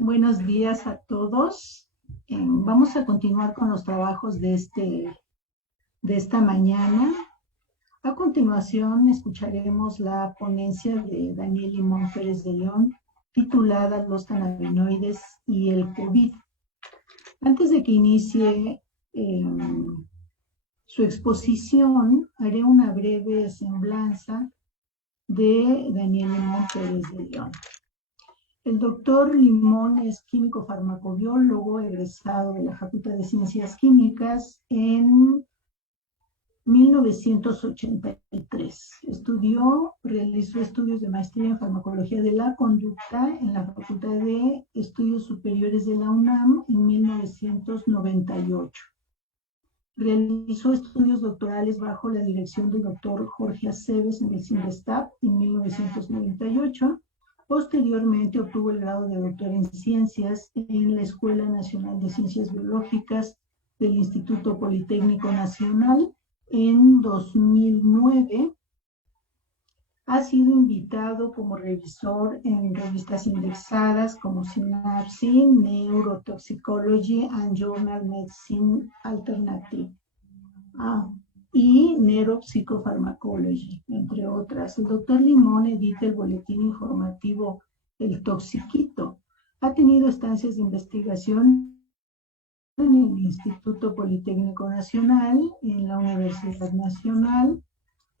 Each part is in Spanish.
Buenos días a todos. Vamos a continuar con los trabajos de esta mañana. A continuación escucharemos la ponencia de Daniel Limón Pérez de León, titulada Los cannabinoides y el COVID. Antes de que inicie su exposición, haré una breve semblanza de Daniel Limón Pérez de León. El doctor Limón es químico farmacobiólogo, egresado de la Facultad de Ciencias Químicas en 1983. Realizó estudios de maestría en farmacología de la conducta en la Facultad de Estudios Superiores de la UNAM en 1998. Realizó estudios doctorales bajo la dirección del doctor Jorge Aceves en el CINVESTAP en 1998. Posteriormente obtuvo el grado de doctor en ciencias en la Escuela Nacional de Ciencias Biológicas del Instituto Politécnico Nacional en 2009. Ha sido invitado como revisor en revistas indexadas como Synapse, Neurotoxicology and Journal Medicine Alternative y Neuropsychopharmacology, entre otras. El doctor Limón edita el boletín informativo El Toxiquito. Ha tenido estancias de investigación en el Instituto Politécnico Nacional, en la Universidad Nacional,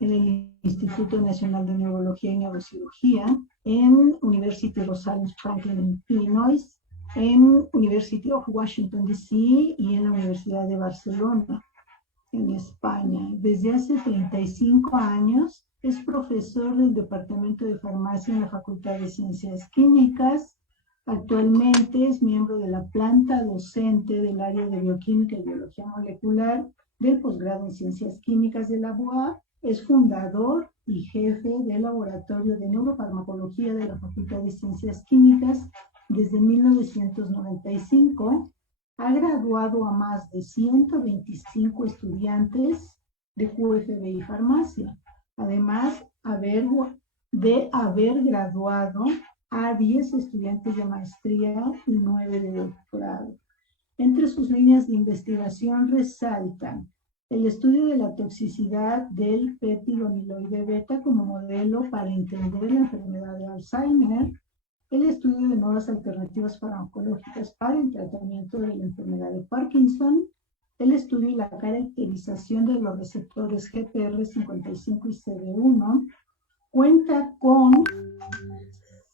en el Instituto Nacional de Neurología y Neurocirugía, en University Rosalind Franklin, Illinois, en University of Washington, D.C. y en la Universidad de Barcelona, en España. Desde hace 35 años es profesor del Departamento de Farmacia en la Facultad de Ciencias Químicas. Actualmente es miembro de la planta docente del área de Bioquímica y Biología Molecular del posgrado en Ciencias Químicas de la UAP. Es fundador y jefe del Laboratorio de Neurofarmacología de la Facultad de Ciencias Químicas desde 1995. Ha graduado a más de 125 estudiantes de QFB y farmacia, además de haber graduado a 10 estudiantes de maestría y 9 de doctorado. Entre sus líneas de investigación resaltan el estudio de la toxicidad del peptidoniloide beta como modelo para entender la enfermedad de Alzheimer, el estudio de nuevas alternativas farmacológicas para el tratamiento de la enfermedad de Parkinson, el estudio y la caracterización de los receptores GPR55 y CD1, cuenta con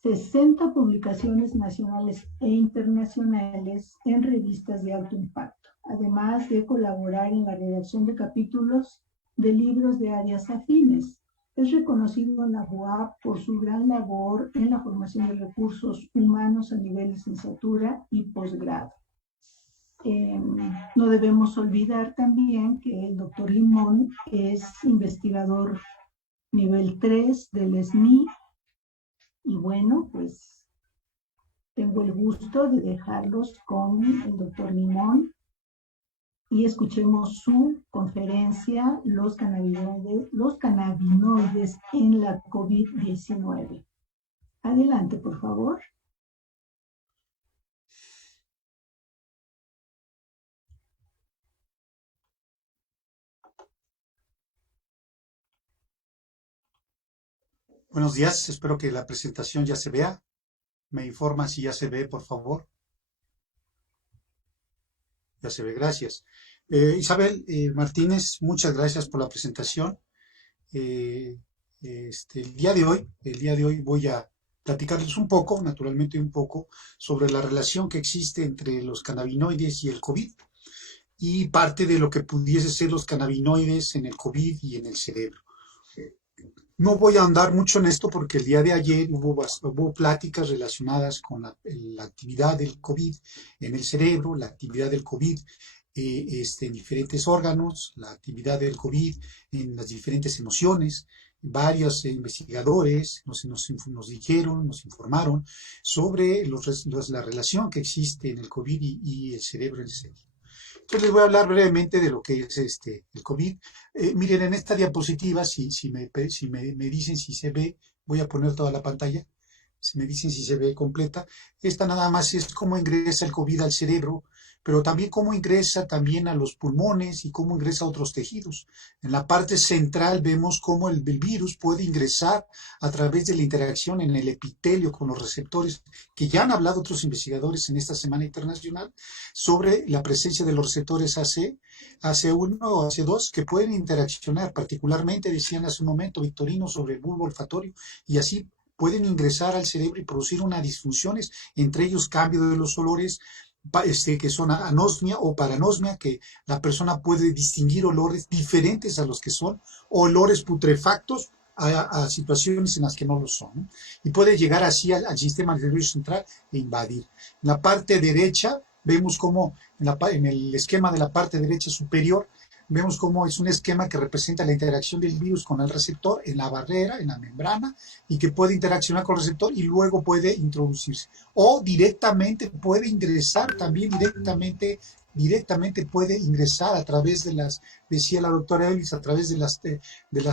60 publicaciones nacionales e internacionales en revistas de alto impacto, además de colaborar en la redacción de capítulos de libros de áreas afines. Es reconocido en la UAP por su gran labor en la formación de recursos humanos a nivel de licenciatura y posgrado. No debemos olvidar también que el doctor Limón es investigador nivel 3 del SNI. Y bueno, pues tengo el gusto de dejarlos con el doctor Limón y escuchemos su conferencia, los cannabinoides en la COVID-19. Adelante, por favor. Buenos días, espero que la presentación ya se vea. Me informa si ya se ve, por favor. Ya se ve, gracias. Isabel Martínez, muchas gracias por la presentación. El día de hoy voy a platicarles un poco, naturalmente un poco, sobre la relación que existe entre los cannabinoides y el COVID y parte de lo que pudiese ser los cannabinoides en el COVID y en el cerebro. No voy a ahondar mucho en esto porque el día de ayer hubo pláticas relacionadas con la actividad del COVID en el cerebro, la actividad del COVID en diferentes órganos, la actividad del COVID en las diferentes emociones. Varios investigadores nos dijeron, nos informaron sobre la relación que existe en el COVID y el cerebro en el cerebro. Entonces les voy a hablar brevemente de lo que es el COVID. Miren, en esta diapositiva, si me dicen si se ve, voy a poner toda la pantalla. Si me dicen si se ve completa. Esta nada más es cómo ingresa el COVID al cerebro, pero también cómo ingresa también a los pulmones y cómo ingresa a otros tejidos. En la parte central vemos cómo el virus puede ingresar a través de la interacción en el epitelio con los receptores, que ya han hablado otros investigadores en esta Semana Internacional sobre la presencia de los receptores AC1 o AC2 que pueden interaccionar, particularmente, decían hace un momento Victorino, sobre el bulbo olfatorio, y así pueden ingresar al cerebro y producir unas disfunciones, entre ellos cambio de los olores, que son anosmia o paranosmia, que la persona puede distinguir olores diferentes a los que son, olores putrefactos a situaciones en las que no lo son, ¿no? Y puede llegar así al sistema nervioso central e invadir. En la parte derecha vemos cómo en el esquema de la parte derecha superior vemos cómo es un esquema que representa la interacción del virus con el receptor en la barrera, en la membrana, y que puede interaccionar con el receptor y luego puede introducirse. O directamente puede ingresar, también directamente puede ingresar a través de las, decía la doctora Ellis, a través de las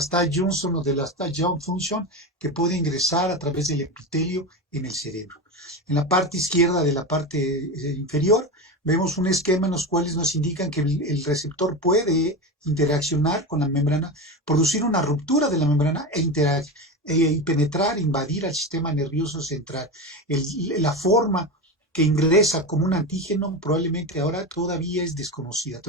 Tay-Johnson o de las Tay-Young function, que puede ingresar a través del epitelio en el cerebro. En la parte izquierda de la parte inferior vemos un esquema en los cuales nos indican que el receptor puede interaccionar con la membrana, producir una ruptura de la membrana y penetrar, invadir al sistema nervioso central. La forma que ingresa como un antígeno probablemente ahora todavía es desconocida,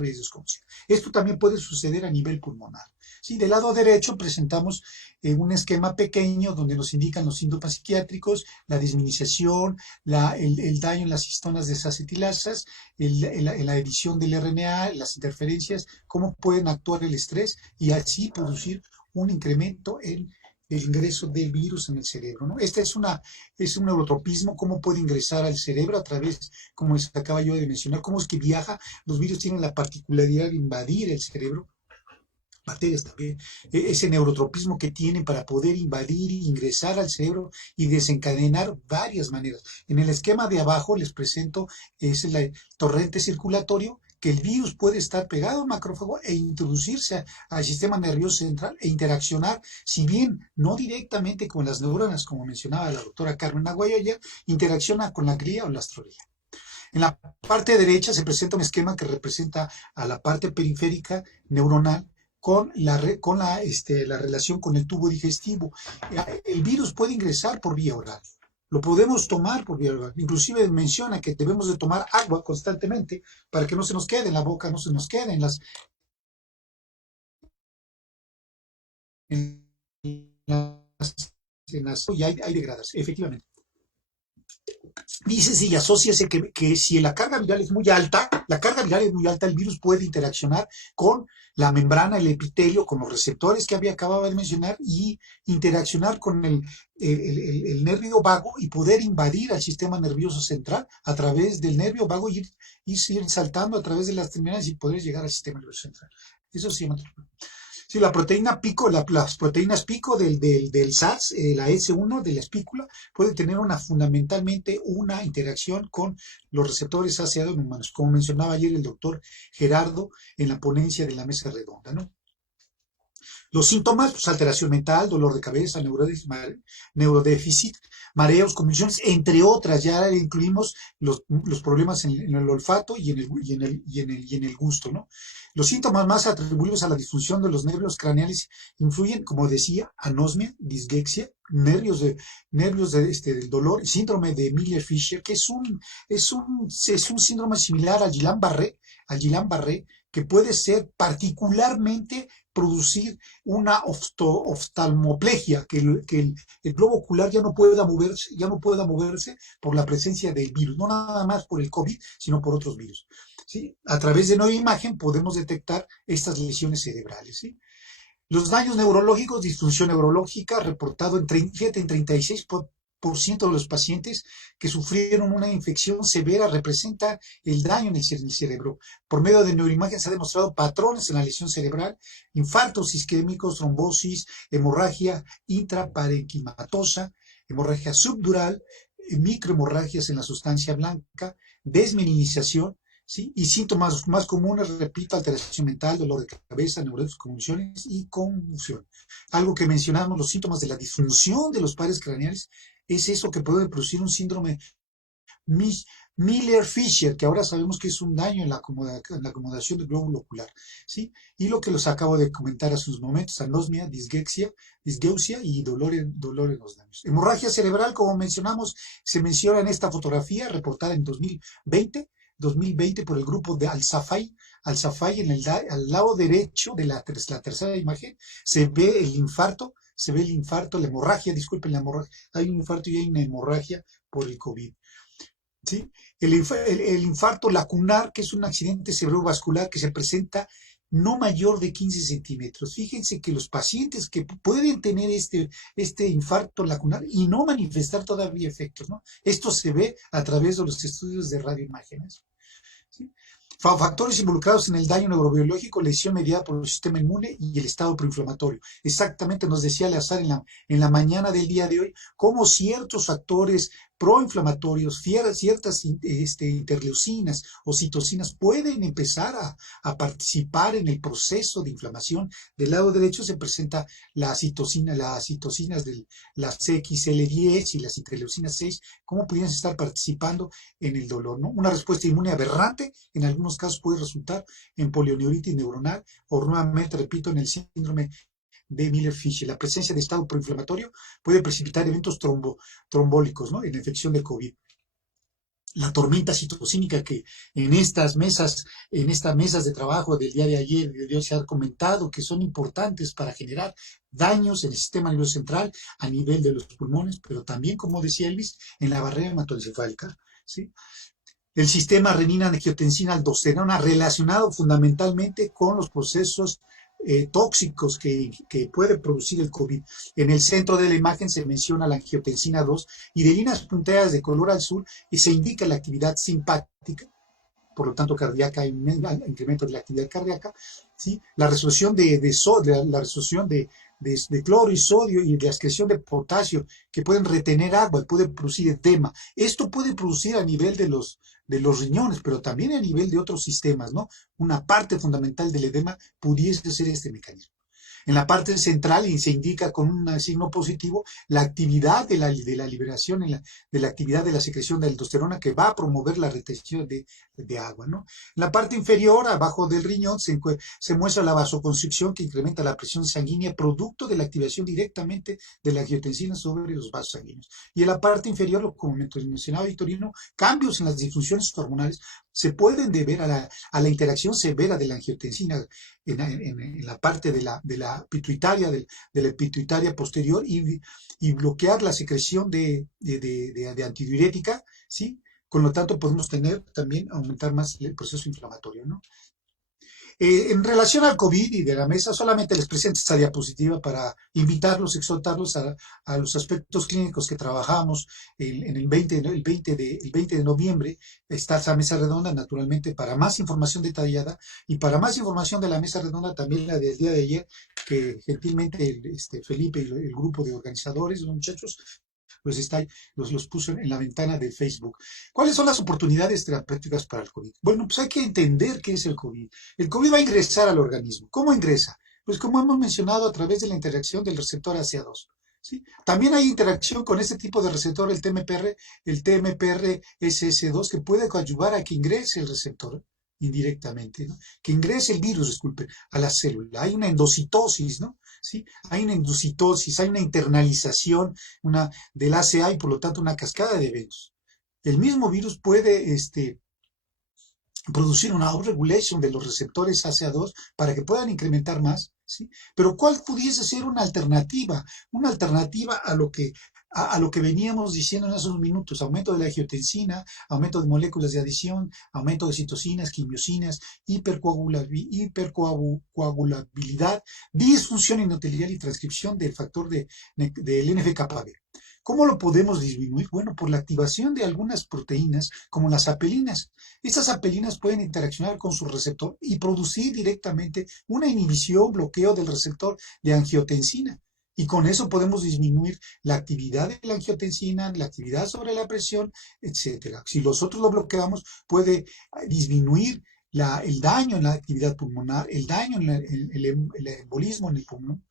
Esto también puede suceder a nivel pulmonar. Sí, del lado derecho presentamos un esquema pequeño donde nos indican los síntomas psiquiátricos, la disminución, el daño en las histonas desacetilasas, la edición del RNA, las interferencias, cómo pueden actuar el estrés y así producir un incremento en el ingreso del virus en el cerebro, ¿no? Este es un neurotropismo, cómo puede ingresar al cerebro a través, como les acaba yo de mencionar, cómo es que viaja. Los virus tienen la particularidad de invadir el cerebro, bacterias también, ese neurotropismo que tienen para poder invadir e ingresar al cerebro y desencadenar varias maneras. En el esquema de abajo les presento es el torrente circulatorio, que el virus puede estar pegado a un macrófago e introducirse al sistema nervioso central e interaccionar, si bien no directamente con las neuronas, como mencionaba la doctora Carmen Aguayoya, interacciona con la glía o la astrología. En la parte derecha se presenta un esquema que representa a la parte periférica neuronal con la relación con el tubo digestivo. El virus puede ingresar por vía oral. Lo podemos tomar por vía oral. Inclusive menciona que debemos de tomar agua constantemente para que no se nos quede en la boca, no se nos quede y hay degradación, efectivamente. Dice y asóciase que si la carga viral es muy alta, el virus puede interaccionar con la membrana, el epitelio, con los receptores que acababa de mencionar y interaccionar con el nervio vago y poder invadir al sistema nervioso central a través del nervio vago y ir saltando a través de las terminales y poder llegar al sistema nervioso central. Eso se llama. Sí, la proteína pico, las proteínas pico del SARS, la S1 de la espícula, puede tener fundamentalmente una interacción con los receptores ACE2 en humanos, como mencionaba ayer el doctor Gerardo en la ponencia de la mesa redonda, ¿no? Los síntomas, pues alteración mental, dolor de cabeza, neurodéficit, mareos, convulsiones, entre otras. Ya incluimos los problemas en el olfato y en el gusto, ¿no? Los síntomas más atribuidos a la disfunción de los nervios craneales influyen, como decía, anosmia, disgexia, nervios del dolor, síndrome de Miller-Fisher, que es un síndrome similar al Guillain-Barré, que puede ser particularmente producir una oftalmoplegia, que el globo ocular ya no pueda moverse por la presencia del virus, no nada más por el COVID, sino por otros virus. ¿Sí? A través de nueva imagen podemos detectar estas lesiones cerebrales, ¿sí? Los daños neurológicos, disfunción neurológica, reportado en 36% de los pacientes que sufrieron una infección severa, representa el daño en el cerebro. Por medio de neuroimagen se han demostrado patrones en la lesión cerebral, infartos isquémicos, trombosis, hemorragia intraparenquimatosa, hemorragia subdural, microhemorragias en la sustancia blanca, desmineralización, ¿sí? Y síntomas más comunes, repito, alteración mental, dolor de cabeza, neurosis, convulsiones y confusión. Algo que mencionamos, los síntomas de la disfunción de los pares craneales es eso que puede producir un síndrome Miller-Fisher, que ahora sabemos que es un daño en la acomodación del glóbulo ocular, ¿sí? Y lo que los acabo de comentar hace unos momentos, anosmia, disgeusia y dolor en los labios. Hemorragia cerebral, como mencionamos, se menciona en esta fotografía reportada en 2020 por el grupo de Al-Safai, al lado derecho de la tercera imagen, se ve el infarto, la hemorragia, disculpen, la hemorragia, hay un infarto y hay una hemorragia por el COVID. ¿Sí? El infarto lacunar, que es un accidente cerebrovascular que se presenta no mayor de 15 centímetros. Fíjense que los pacientes que pueden tener este infarto lacunar y no manifestar todavía efectos, ¿no? Esto se ve a través de los estudios de radioimágenes. ¿Sí? Factores involucrados en el daño neurobiológico, lesión mediada por el sistema inmune y el estado proinflamatorio. Exactamente nos decía Eleazar en la mañana del día de hoy, cómo ciertos factores proinflamatorios, ciertas interleucinas o citocinas pueden empezar a participar en el proceso de inflamación. Del lado derecho se presenta las citocinas de las CXL10 y las interleucinas 6, cómo pudieran estar participando en el dolor, ¿no? Una respuesta inmune aberrante en algunos casos puede resultar en polioneuritis neuronal o nuevamente, repito, en el síndrome de Miller-Fisher. La presencia de estado proinflamatorio puede precipitar eventos trombólicos, ¿no? En la infección de COVID. La tormenta citocínica que en estas mesas de trabajo del día de ayer, de hoy se ha comentado que son importantes para generar daños en el sistema nervioso central a nivel de los pulmones, pero también, como decía Elvis, en la barrera hematoencefálica, ¿sí? El sistema renina-angiotensina-aldosterona relacionado fundamentalmente con los procesos tóxicos que puede producir el COVID. En el centro de la imagen se menciona la angiotensina 2 y de líneas punteadas de color azul y se indica la actividad simpática, por lo tanto cardíaca, hay un incremento de la actividad cardíaca, ¿sí? La resolución de cloro y sodio y de excreción de potasio que pueden retener agua y pueden producir edema. Esto puede producir a nivel de los riñones, pero también a nivel de otros sistemas, ¿no? Una parte fundamental del edema pudiese ser este mecanismo. En la parte central se indica con un signo positivo la actividad de la liberación, de la actividad de la secreción de aldosterona que va a promover la retención de agua, ¿no? En la parte inferior, abajo del riñón, se muestra la vasoconstricción que incrementa la presión sanguínea producto de la activación directamente de la angiotensina sobre los vasos sanguíneos. Y en la parte inferior, como mencionaba Victorino, cambios en las disfunciones hormonales se pueden deber a la interacción severa de la angiotensina en la parte de la pituitaria, de la pituitaria posterior y bloquear la secreción de antidiurética, ¿sí? Con lo tanto, podemos también aumentar más el proceso inflamatorio, ¿no? En relación al COVID y de la mesa, solamente les presento esta diapositiva para invitarlos, exhortarlos a los aspectos clínicos que trabajamos en el 20 de noviembre. Está esa mesa redonda, naturalmente, para más información detallada y para más información de la mesa redonda, también la del día de ayer, que gentilmente Felipe y el grupo de organizadores, los muchachos, los puso en la ventana de Facebook. ¿Cuáles son las oportunidades terapéuticas para el COVID? Bueno, pues hay que entender qué es el COVID. El COVID va a ingresar al organismo. ¿Cómo ingresa? Pues como hemos mencionado, a través de la interacción del receptor ACE2. ¿Sí? También hay interacción con este tipo de receptor, el TMPR-SS2, que puede coadyuvar a que ingrese el receptor indirectamente, ¿no? Que ingrese el virus, disculpe, a la célula. Hay una endocitosis, ¿no? ¿Sí? Hay una endocitosis, hay una internalización del ACA y por lo tanto una cascada de eventos. El mismo virus puede producir una upregulation de los receptores ACA2 para que puedan incrementar más, ¿sí? Pero ¿cuál pudiese ser una alternativa? Una alternativa a lo que veníamos diciendo en esos minutos: aumento de la angiotensina, aumento de moléculas de adición, aumento de citocinas, quimiosinas, hipercoagulabilidad, disfunción endotelial y transcripción del factor del NF-κB. ¿Cómo lo podemos disminuir? Bueno, por la activación de algunas proteínas como las apelinas. Estas apelinas pueden interaccionar con su receptor y producir directamente una inhibición, bloqueo del receptor de angiotensina. Y con eso podemos disminuir la actividad de la angiotensina, la actividad sobre la presión, etc. Si nosotros lo bloqueamos, puede disminuir el daño en la actividad pulmonar, el daño en el embolismo en el pulmón,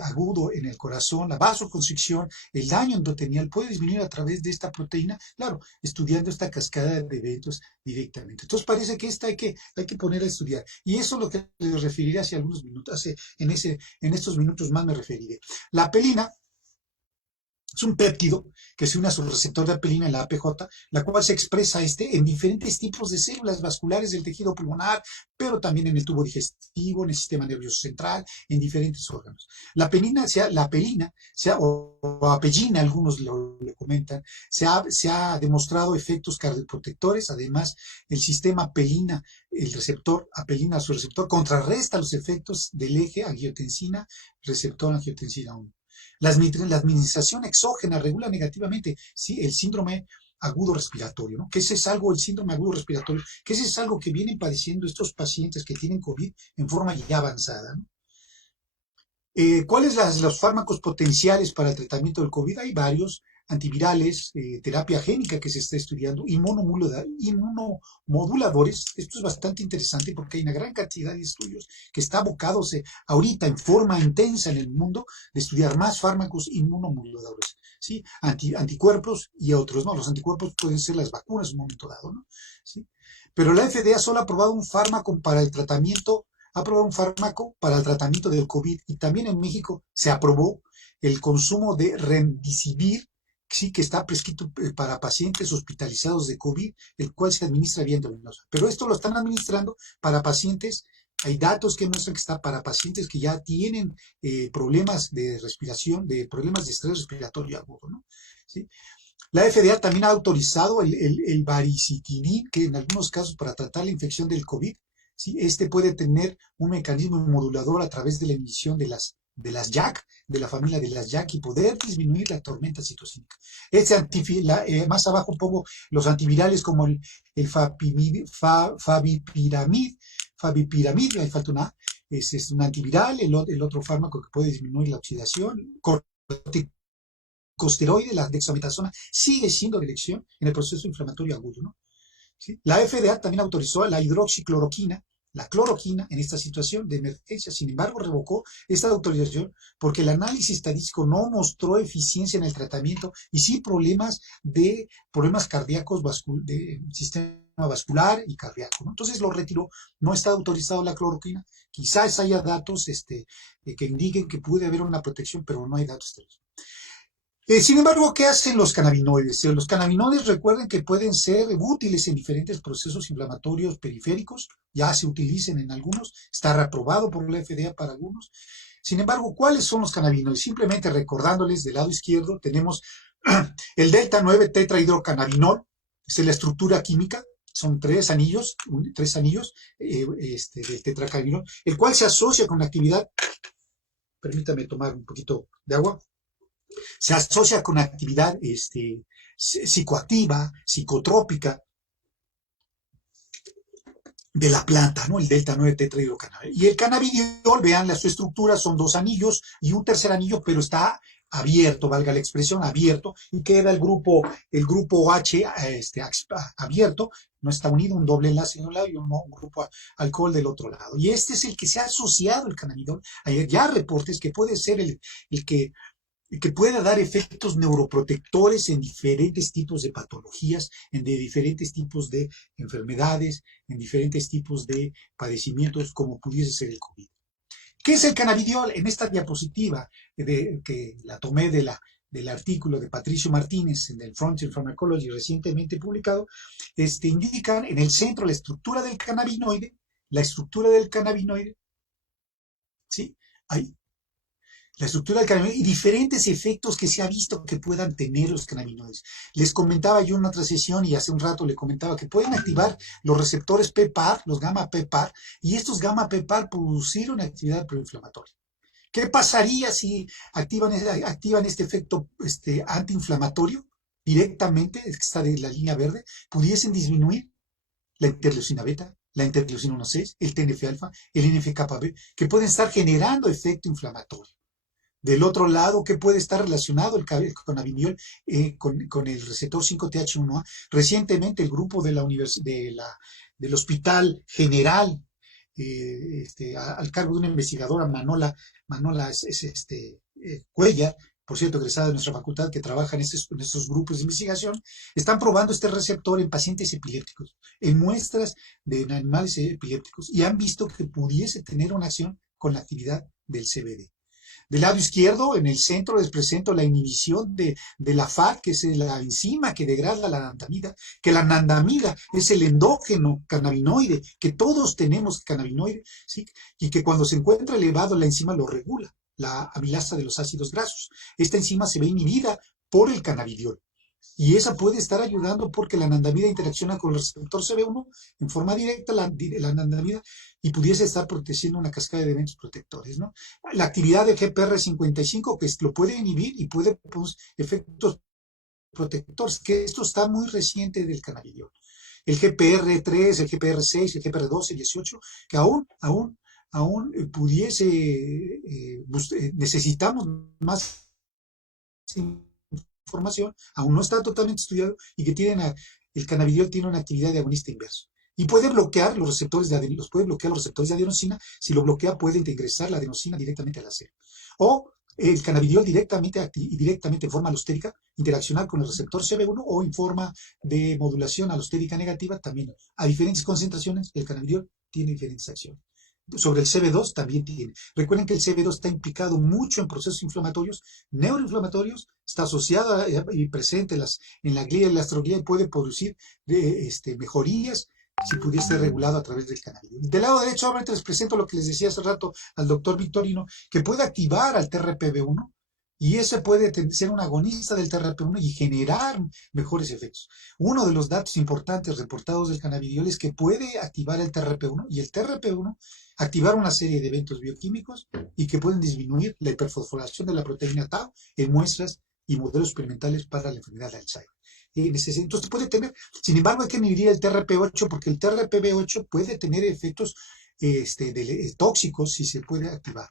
agudo en el corazón, la vasoconstricción, el daño endotelial puede disminuir a través de esta proteína, claro, estudiando esta cascada de eventos directamente. Entonces parece que hay que poner a estudiar. Y eso es lo que les referiré hace algunos minutos, en estos minutos más me referiré. La apelina es un péptido que se une a su receptor de apelina en la APJ, la cual se expresa en diferentes tipos de células vasculares del tejido pulmonar, pero también en el tubo digestivo, en el sistema nervioso central, en diferentes órganos. La apelina, o apellina, algunos le comentan, se ha demostrado efectos cardioprotectores. Además, el sistema apelina, el receptor apelina a su receptor, contrarresta los efectos del eje angiotensina, receptor angiotensina 1. La administración exógena regula negativamente, ¿sí?, el síndrome agudo respiratorio, ¿no? Que ese es algo, el síndrome agudo respiratorio, que ese es algo que vienen padeciendo estos pacientes que tienen COVID en forma ya avanzada, ¿no? ¿Cuáles los fármacos potenciales para el tratamiento del COVID? Hay varios: antivirales, terapia génica que se está estudiando, inmunomoduladores. Esto es bastante interesante porque hay una gran cantidad de estudios que está abocados ahorita en forma intensa en el mundo de estudiar más fármacos inmunomoduladores, ¿sí? Anticuerpos y otros, ¿no? Los anticuerpos pueden ser las vacunas en un momento dado, ¿no? ¿Sí? Pero la FDA solo ha aprobado un fármaco para el tratamiento del COVID, y también en México se aprobó el consumo de Remdesivir, sí, que está prescrito para pacientes hospitalizados de COVID, el cual se administra vía endovenosa. Pero esto lo están administrando para pacientes, hay datos que muestran que está para pacientes que ya tienen problemas de respiración, problemas de estrés respiratorio agudo, ¿no? ¿Sí? La FDA también ha autorizado el baricitinib, que en algunos casos para tratar la infección del COVID, ¿sí? Este puede tener un mecanismo modulador a través de la emisión de las JAK, de la familia de las JAK, y poder disminuir la tormenta citocínica. Más abajo pongo los antivirales como el favipiramid, ahí falta una A, es un antiviral. El otro fármaco que puede disminuir la oxidación, corticosteroide, la dexametasona, sigue siendo de elección en el proceso inflamatorio agudo, ¿no? ¿Sí? La FDA también autorizó la hidroxicloroquina, la cloroquina, en esta situación de emergencia. Sin embargo, revocó esta autorización porque el análisis estadístico no mostró eficiencia en el tratamiento y sí problemas cardíacos, de sistema vascular y cardíaco, ¿no? Entonces lo retiró. No está autorizado la cloroquina. Quizás haya datos que indiquen que puede haber una protección, pero no hay datos. Sin embargo, ¿qué hacen los cannabinoides? Los cannabinoides, recuerden que pueden ser útiles en diferentes procesos inflamatorios periféricos, ya se utilizan en algunos, está reprobado por la FDA para algunos. Sin embargo, ¿cuáles son los cannabinoides? Simplemente recordándoles, del lado izquierdo tenemos el delta 9 tetrahidrocannabinol, es la estructura química, son tres anillos del tetracannabinol, el cual se asocia con la actividad, permítame tomar un poquito de agua, se asocia con actividad psicoactiva, psicotrópica de la planta, ¿no? El delta 9 tetrahidrocannabinol. Y el cannabidiol, vean su estructura, son dos anillos y un tercer anillo, pero está abierto, valga la expresión, abierto, y queda el grupo H abierto, no está unido, un doble enlace de un lado y un grupo alcohol del otro lado. Y este es el que se ha asociado el cannabidiol. Hay ya reportes que puede ser el que pueda dar efectos neuroprotectores en diferentes tipos de patologías, en diferentes tipos de enfermedades, en diferentes tipos de padecimientos, como pudiese ser el COVID. ¿Qué es el cannabidiol? En esta diapositiva, que la tomé del artículo de Patricio Martínez en el Frontier Pharmacology recientemente publicado, indican en el centro la estructura del cannabinoide, ¿sí? Ahí. La estructura del cannabinoide y diferentes efectos que se ha visto que puedan tener los cannabinoides. Les comentaba yo en otra sesión, y hace un rato le comentaba, que pueden activar los receptores PPAR, los gamma PPAR, y estos gamma PPAR producir una actividad proinflamatoria. ¿Qué pasaría si activan este efecto antiinflamatorio directamente, que está de la línea verde? Pudiesen disminuir la interleucina beta, la interleucina 1,6, el TNF-alfa, el NF-κB, que pueden estar generando efecto inflamatorio. Del otro lado, ¿qué puede estar relacionado el cannabidiol con el receptor 5-TH1A? Recientemente el grupo del Hospital General al cargo de una investigadora, Manola Cuellar, por cierto, egresada de nuestra facultad, que trabaja en estos grupos de investigación, están probando este receptor en pacientes epilépticos, en muestras de animales epilépticos, y han visto que pudiese tener una acción con la actividad del CBD. Del lado izquierdo, en el centro, les presento la inhibición de la FAT, que es la enzima que degrada la anandamida, que la anandamida es el endógeno cannabinoide, que todos tenemos cannabinoide, ¿sí? Y que cuando se encuentra elevado la enzima lo regula, la amilasa de los ácidos grasos. Esta enzima se ve inhibida por el cannabidiol. Y esa puede estar ayudando porque la anandamida interacciona con el receptor CB1 en forma directa, la anandamida, y pudiese estar protegiendo una cascada de eventos protectores, ¿no? La actividad de GPR55, que lo puede inhibir y puede pues, efectos protectores, que esto está muy reciente del cannabidiol. El GPR3, el GPR6, el GPR12, el 18, que aún pudiese, necesitamos más información, aún no está totalmente estudiado, y que el cannabidiol tiene una actividad de agonista inverso. Y puede bloquear los receptores de adenosina. Si lo bloquea, puede ingresar la adenosina directamente a la célula. O el cannabidiol directamente en forma alostérica, interaccionar con el receptor CB1 o en forma de modulación alostérica negativa también. A diferentes concentraciones, el cannabidiol tiene diferentes acciones. Sobre el CB2 también tiene. Recuerden que el CB2 está implicado mucho en procesos inflamatorios, neuroinflamatorios, está asociado y presente en la glía y la astroglía y puede producir mejorías si pudiese ser regulado a través del cannabidiol. Del lado derecho, ahora les presento lo que les decía hace rato al doctor Victorino, que puede activar al TRPV1 y ese puede ser un agonista del TRP1 y generar mejores efectos. Uno de los datos importantes reportados del cannabidiol es que puede activar el TRP1 y el TRP1 activar una serie de eventos bioquímicos y que pueden disminuir la hiperfosforación de la proteína tau en muestras y modelos experimentales para la enfermedad de Alzheimer. Entonces puede tener, sin embargo hay que inhibir el TRP8 porque el TRPV8 puede tener efectos tóxicos si se puede activar.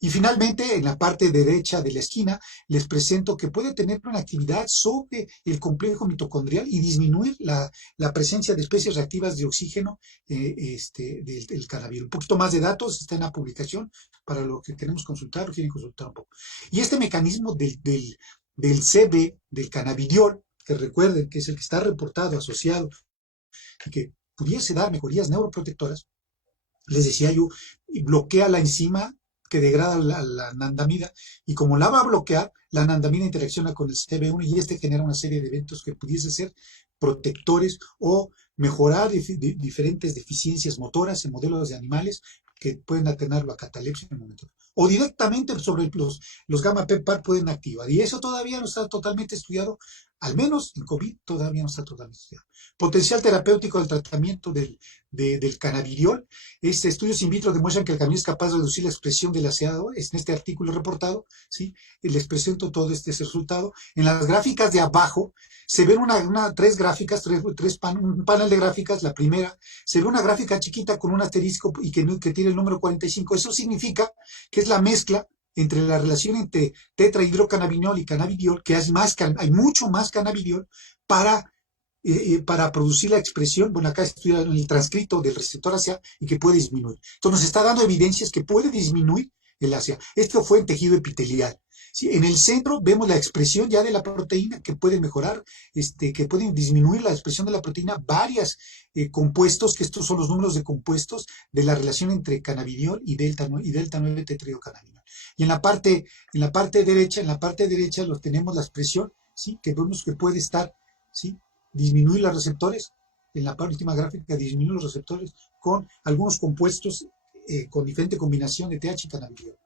Y finalmente, en la parte derecha de la esquina, les presento que puede tener una actividad sobre el complejo mitocondrial y disminuir la presencia de especies reactivas de oxígeno del cannabidiol. Un poquito más de datos está en la publicación para lo que queremos consultar o quieren consultar un poco. Y este mecanismo del CB, del cannabidiol, que recuerden que es el que está reportado, asociado, y que pudiese dar mejorías neuroprotectoras, les decía yo, bloquea la enzima que degrada la anandamida, y como la va a bloquear, la anandamida interacciona con el CB1 y genera una serie de eventos que pudiese ser protectores o mejorar diferentes deficiencias motoras en modelos de animales que pueden atenerlo a catalepsia en el momento. O directamente sobre los gamma PEPAR pueden activar. Y eso todavía no está totalmente estudiado, al menos en COVID todavía no está totalmente estudiado. Potencial terapéutico del tratamiento del cannabidiol. Estudios in vitro demuestran que el cannabidiol es capaz de reducir la expresión del ACE2, en este artículo reportado, ¿sí? Les presento todo este resultado. En las gráficas de abajo se ven tres gráficas, un panel de gráficas. La primera, se ve una gráfica chiquita con un asterisco y que tiene el número 45. Eso significa que es la mezcla entre la relación entre tetrahidrocannabinol y cannabidiol, que hay mucho más cannabidiol para producir la expresión, bueno, acá estoy en el transcrito del receptor ACA y que puede disminuir. Entonces nos está dando evidencias que puede disminuir el ACA. Esto fue en tejido epitelial. ¿Sí? En el centro vemos la expresión ya de la proteína que puede mejorar, que pueden disminuir la expresión de la proteína, varios compuestos, que estos son los números de compuestos de la relación entre cannabidiol y delta 9 tetrahidrocannabinol. Y en la parte derecha los tenemos la expresión, ¿sí? Que vemos que puede estar, ¿sí? Disminuir los receptores, en la última gráfica disminuir los receptores con algunos compuestos con diferente combinación de TH y cannabidiol.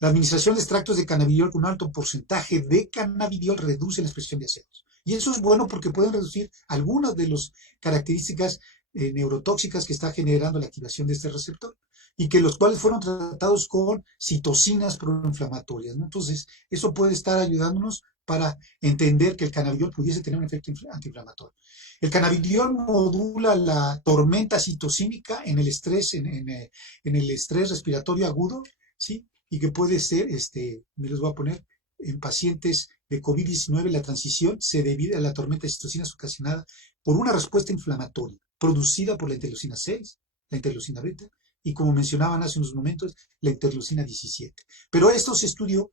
La administración de extractos de cannabidiol con un alto porcentaje de cannabidiol reduce la expresión de ácidos. Y eso es bueno porque pueden reducir algunas de las características neurotóxicas que está generando la activación de este receptor y que los cuales fueron tratados con citocinas proinflamatorias, ¿no? Entonces, eso puede estar ayudándonos para entender que el cannabidiol pudiese tener un efecto antiinflamatorio. El cannabidiol modula la tormenta citocínica en el estrés, en el estrés respiratorio agudo, ¿sí? Y que puede ser, me los voy a poner, en pacientes de COVID-19, la transición se debe a la tormenta de citocinas ocasionada por una respuesta inflamatoria producida por la interleucina 6, la interleucina beta, y como mencionaban hace unos momentos, la interleucina 17. Pero esto se estudió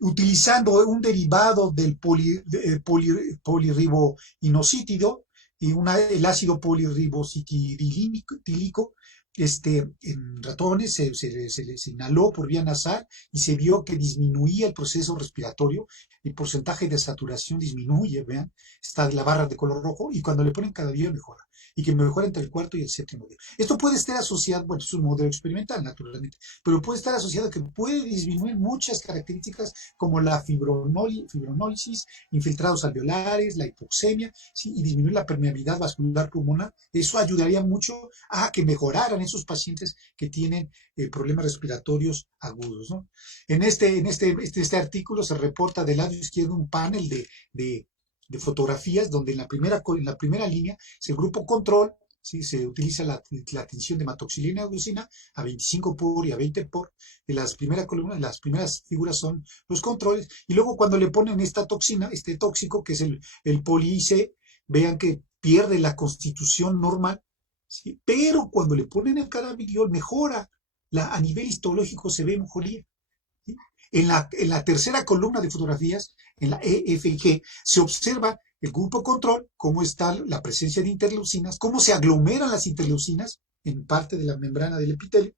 utilizando un derivado del polirriboinosítido y el ácido polirribocitidílico. En ratones se inhaló por vía nasal y se vio que disminuía el proceso respiratorio, el porcentaje de saturación disminuye, vean, está la barra de color rojo, y cuando le ponen canabidiol mejora, y que mejora entre el cuarto y el séptimo día. Esto puede estar asociado, bueno, es un modelo experimental naturalmente, pero puede estar asociado a que puede disminuir muchas características como la fibronólisis, infiltrados alveolares, la hipoxemia, ¿sí? Y disminuir la permeabilidad vascular pulmonar. Eso ayudaría mucho a que mejoraran esos pacientes que tienen problemas respiratorios agudos, ¿no? En este artículo se reporta del lado izquierdo un panel de fotografías donde en la primera línea es el grupo control. ¿Sí? Se utiliza la tensión de hematoxilina y glucina a 25 por y a 20 por. En las primeras columnas, las primeras figuras son los controles, y luego cuando le ponen esta toxina, este tóxico que es el poli-IC, vean que pierde la constitución normal, ¿sí? Pero cuando le ponen el cannabidiol mejora, a nivel histológico se ve mejoría. ¿Sí? En la tercera columna de fotografías, en la E, F y G, se observa el grupo control, cómo está la presencia de interleucinas, cómo se aglomeran las interleucinas en parte de la membrana del epitelio,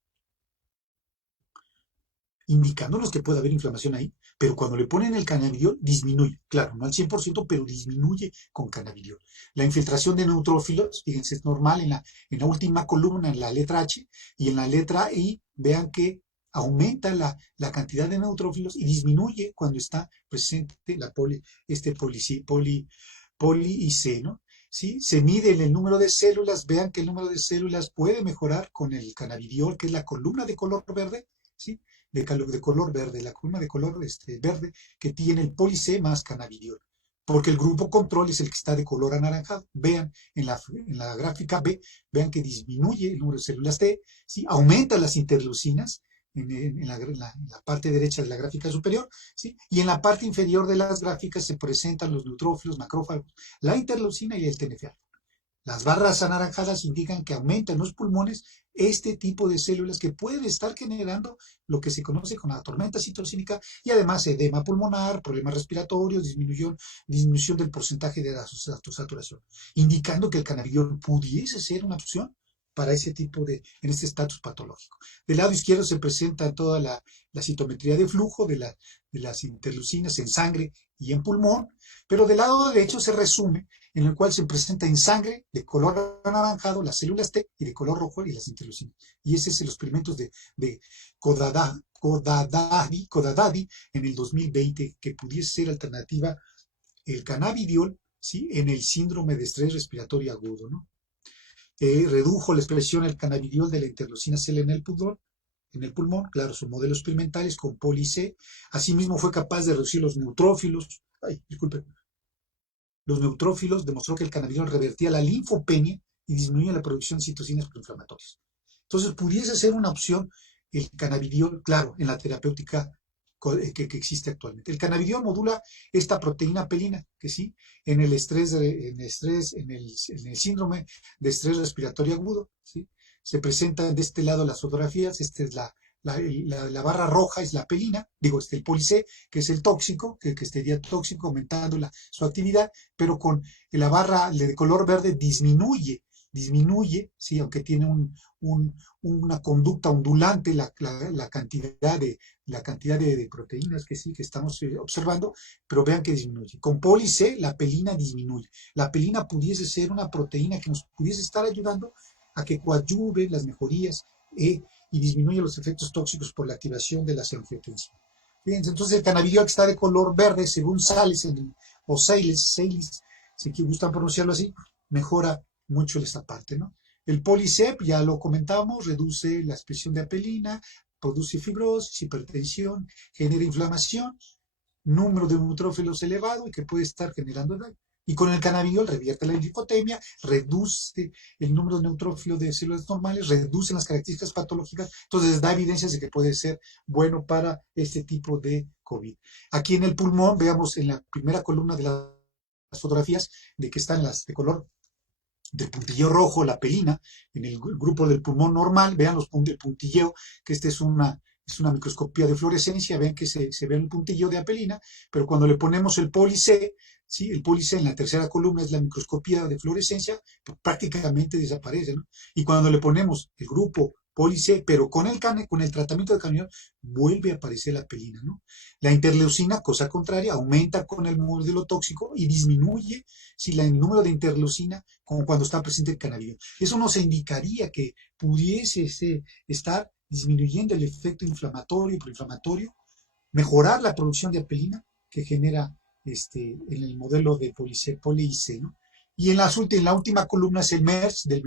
indicándonos que puede haber inflamación ahí, pero cuando le ponen el cannabidiol disminuye, claro, no al 100%, pero disminuye con cannabidiol. La infiltración de neutrófilos, fíjense, es normal en la última columna, en la letra H, y en la letra I, vean que aumenta la cantidad de neutrófilos y disminuye cuando está presente poli-IC, ¿no? ¿Sí? Se mide el número de células, vean que el número de células puede mejorar con el cannabidiol, que es la columna de color verde, ¿sí? De color verde, la columna de color verde que tiene el poli-C más cannabidiol, porque el grupo control es el que está de color anaranjado. Vean en la gráfica B, vean que disminuye el número de células T, ¿sí? Aumenta las interleucinas en la parte derecha de la gráfica superior, ¿sí? Y en la parte inferior de las gráficas se presentan los neutrófilos, macrófagos, la interleucina y el TNF-alfa. Las barras anaranjadas indican que aumenta en los pulmones este tipo de células que pueden estar generando lo que se conoce como la tormenta citocínica, y además edema pulmonar, problemas respiratorios, disminución del porcentaje de la saturación, indicando que el cannabidiol pudiese ser una opción para ese tipo en este estatus patológico. Del lado izquierdo se presenta toda la citometría de flujo de las interleucinas en sangre y en pulmón, pero del lado derecho se resume, en el cual se presenta en sangre de color anaranjado las células T y de color rojo y las interleucinas. Y ese es el experimento de Kodadadi en el 2020, que pudiese ser alternativa el cannabidiol, ¿sí? En el síndrome de estrés respiratorio agudo, ¿no? Redujo la expresión del cannabidiol de la interleucina C en el pulmón, claro, son modelos experimentales con poli-C. Asimismo fue capaz de reducir los neutrófilos, demostró que el cannabidiol revertía la linfopenia y disminuía la producción de citocinas proinflamatorias. Entonces, pudiese ser una opción el cannabidiol, claro, en la terapéutica que existe actualmente. El cannabidiol modula esta proteína apelina, que sí, en el síndrome de estrés respiratorio agudo, ¿sí? Se presentan de este lado las fotografías. Esta es la barra roja, es la apelina, el poli-C, que es el tóxico, que estaría tóxico, aumentando su actividad, pero con la barra de color verde disminuye, ¿sí? Aunque tiene una conducta ondulante la cantidad de proteínas que sí que estamos observando, pero vean que disminuye. Con poli-C la apelina disminuye. La apelina pudiese ser una proteína que nos pudiese estar ayudando a que coadyuve las mejorías y disminuye los efectos tóxicos por la activación de las angiotensina. Fíjense, entonces el cannabidiol que está de color verde, según Sales o Sales, si gustan pronunciarlo así, mejora mucho esta parte, ¿no? El poli-C, ya lo comentamos, reduce la expresión de apelina, produce fibrosis, hipertensión, genera inflamación, número de neutrófilos elevado y que puede estar generando daño. Y con el cannabidiol revierte la linfotemia, reduce el número de neutrófilos de células normales, reduce las características patológicas, entonces da evidencias de que puede ser bueno para este tipo de COVID. Aquí en el pulmón, veamos en la primera columna de las fotografías de que están las de color del puntilleo rojo, la apelina, en el grupo del pulmón normal, vean el puntilleo, que esta es una microscopía de fluorescencia, ven que se ve el puntilleo de apelina, pero cuando le ponemos el poli C, ¿sí? El poli C en la tercera columna es la microscopía de fluorescencia, pues prácticamente desaparece, ¿no? Y cuando le ponemos el grupo poli C, pero con el tratamiento de cannabidol, vuelve a aparecer la apelina, ¿no? La interleucina, cosa contraria, aumenta con el modelo tóxico y disminuye el número de interleucina como cuando está presente el cannabidol. Eso nos indicaría que pudiese estar disminuyendo el efecto inflamatorio, proinflamatorio, mejorar la producción de apelina que genera en el modelo de poli-IC, ¿no? Y en la última columna es el MERS, en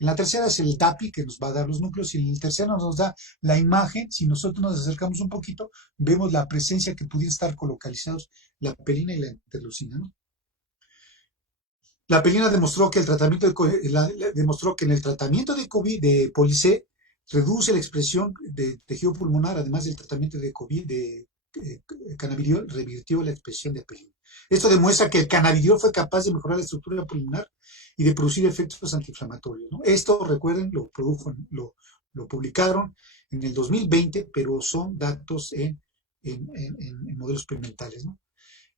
la tercera es el DAPI, que nos va a dar los núcleos, y en la tercera nos da la imagen. Si nosotros nos acercamos un poquito, vemos la presencia que pudieran estar colocalizados la apelina y la interleucina, ¿no? La apelina demostró que en el tratamiento de COVID, de poli-C, reduce la expresión de tejido pulmonar, además del tratamiento de COVID, de cannabidiol, revirtió la expresión de apelina. Esto demuestra que el cannabidiol fue capaz de mejorar la estructura pulmonar y de producir efectos antiinflamatorios, ¿no? Esto, recuerden, lo publicaron en el 2020, pero son datos en modelos experimentales, ¿no?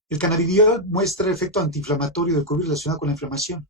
El cannabidiol muestra el efecto antiinflamatorio del COVID relacionado con la inflamación.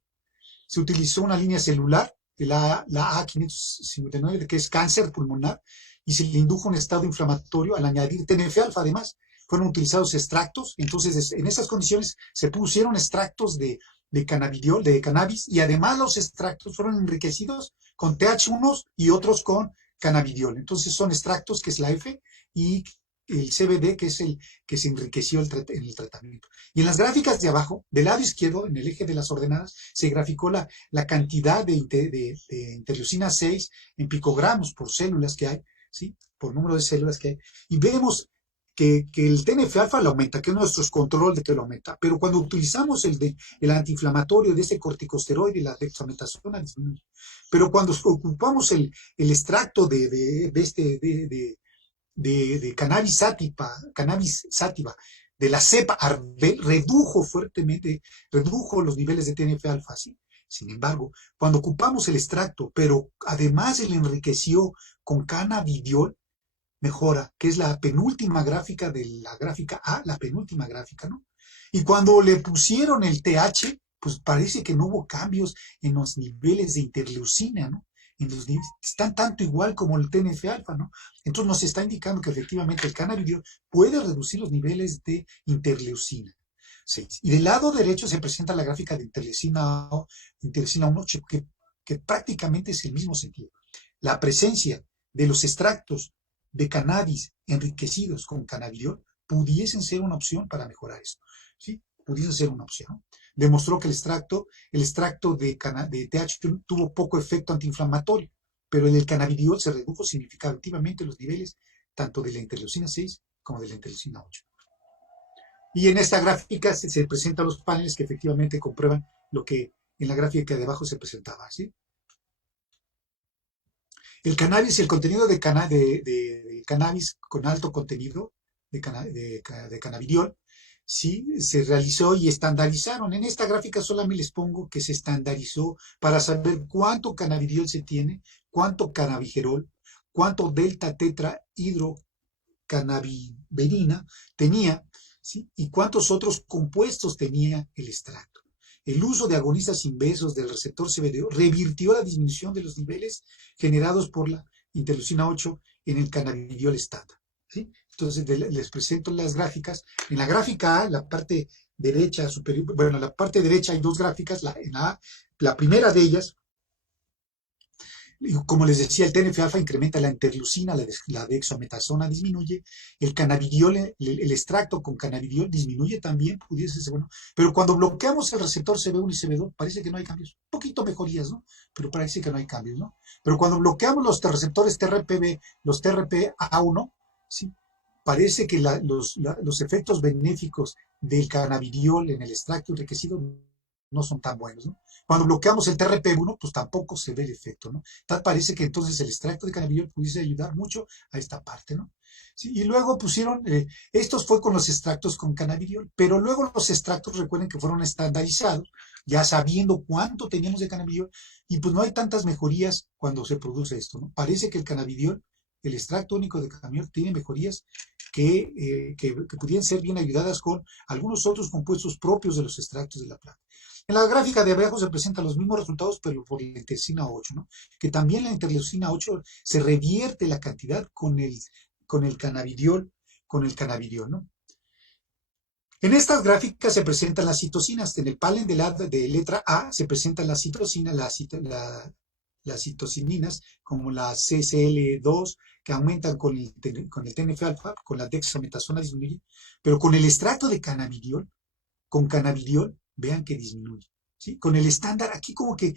Se utilizó una línea celular, la A559, que es cáncer pulmonar, y se le indujo un estado inflamatorio al añadir TNF-alfa. Además, fueron utilizados extractos. Entonces, en esas condiciones se pusieron extractos de cannabidiol, de cannabis, y además los extractos fueron enriquecidos con TH1 y otros con cannabidiol. Entonces, son extractos, que es la F, y el CBD, que es el que se enriqueció en el tratamiento. Y en las gráficas de abajo, del lado izquierdo, en el eje de las ordenadas, se graficó la cantidad de interleucina 6 en picogramos por células que hay, ¿sí? Por número de células que hay. Y vemos que el TNF-alfa lo aumenta, que es nuestro control de que lo aumenta. Pero cuando utilizamos el antiinflamatorio de este corticosteroide, la dexametasona, disminuye. Pero cuando ocupamos el extracto de cannabis sativa, de la cepa Arbel, redujo los niveles de TNF-alfa, ¿sí? Sin embargo, cuando ocupamos el extracto, pero además el enriqueció con cannabidiol, mejora, que es la penúltima gráfica de la gráfica A, la penúltima gráfica, ¿no? Y cuando le pusieron el TH, pues parece que no hubo cambios en los niveles de interleucina, ¿no? Están tanto igual como el TNF-alfa, ¿no? Entonces nos está indicando que efectivamente el cannabidiol puede reducir los niveles de interleucina 6. Y del lado derecho se presenta la gráfica de interleucina 1, que prácticamente es el mismo sentido. La presencia de los extractos de cannabis enriquecidos con cannabidiol pudiesen ser una opción para mejorar esto, ¿sí? Pudiesen ser una opción, ¿no? Demostró que el extracto de TH tuvo poco efecto antiinflamatorio, pero en el cannabidiol se redujo significativamente los niveles tanto de la interleucina 6 como de la interleucina 8. Y en esta gráfica se presentan los paneles que efectivamente comprueban lo que en la gráfica de abajo se presentaba, ¿sí? El cannabis, el contenido de cannabis con alto contenido de cannabidiol, sí, se realizó y estandarizaron. En esta gráfica solamente les pongo que se estandarizó para saber cuánto cannabidiol se tiene, cuánto cannabigerol, cuánto delta tetra hidrocannabiverina tenía, ¿sí? Y cuántos otros compuestos tenía el extracto. El uso de agonistas inversos del receptor CBD revirtió la disminución de los niveles generados por la interleucina 8 en el cannabidiol estándar, ¿sí? Entonces les presento las gráficas. En la gráfica A, la parte derecha superior, bueno, en la parte derecha hay dos gráficas. En la A, la primera de ellas, como les decía, el TNF-alfa incrementa la interleucina, la dexametasona disminuye, el cannabidiol, el extracto con cannabidiol disminuye también, pudiese ser bueno, pero cuando bloqueamos el receptor CB1 y CB2 parece que no hay cambios, un poquito mejorías, ¿no? Pero parece que no hay cambios, ¿no? Pero cuando bloqueamos los receptores TRPV, los TRPA1, ¿sí? Parece que los efectos benéficos del cannabidiol en el extracto enriquecido no son tan buenos, ¿no? Cuando bloqueamos el TRP1, pues tampoco se ve el efecto, ¿no? Tal parece que entonces el extracto de cannabidiol pudiese ayudar mucho a esta parte, ¿no? Sí, y luego pusieron, estos fue con los extractos con cannabidiol, pero luego los extractos, recuerden que fueron estandarizados, ya sabiendo cuánto teníamos de cannabidiol, y pues no hay tantas mejorías cuando se produce esto, ¿no? Parece que el cannabidiol, el extracto único de cannabidiol, tiene mejorías que pudieran ser bien ayudadas con algunos otros compuestos propios de los extractos de la planta. En la gráfica de abajo se presentan los mismos resultados, pero por la interleucina 8, ¿no? Que también la interleucina 8 se revierte la cantidad con el cannabidiol, ¿no? En estas gráficas se presentan las citocinas. En el panel de letra A se presentan las citocinas, las citocininas, como la CCL2, que aumentan con el TNF-alfa, con la dexametasona disminuye, pero con el extracto de cannabidiol, con cannabidiol, vean que disminuye. ¿Sí? Con el estándar, aquí como que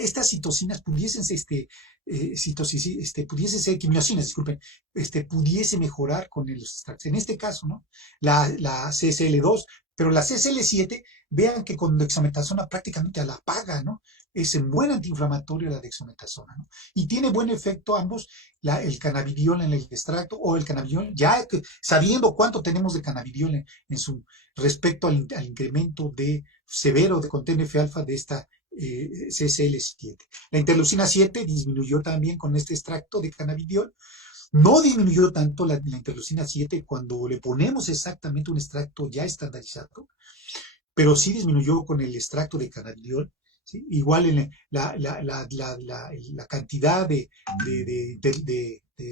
estas citocinas pudiesen ser, pudiesen ser quimiosinas, disculpen, pudiese mejorar con los extractos. En este caso, ¿no? La CSL2, pero la CSL7, vean que con dexametasona prácticamente la apaga, ¿no? Es un buen antiinflamatorio la dexametasona, ¿no? Y tiene buen efecto ambos, el cannabidiol en el extracto o el cannabidiol, ya sabiendo cuánto tenemos de cannabidiol en su respecto al incremento severo con TNF-alfa de esta CSL7. La interleucina 7 disminuyó también con este extracto de cannabidiol. No disminuyó tanto la interleucina 7 cuando le ponemos exactamente un extracto ya estandarizado, pero sí disminuyó con el extracto de cannabidiol. ¿Sí? Igual en la cantidad de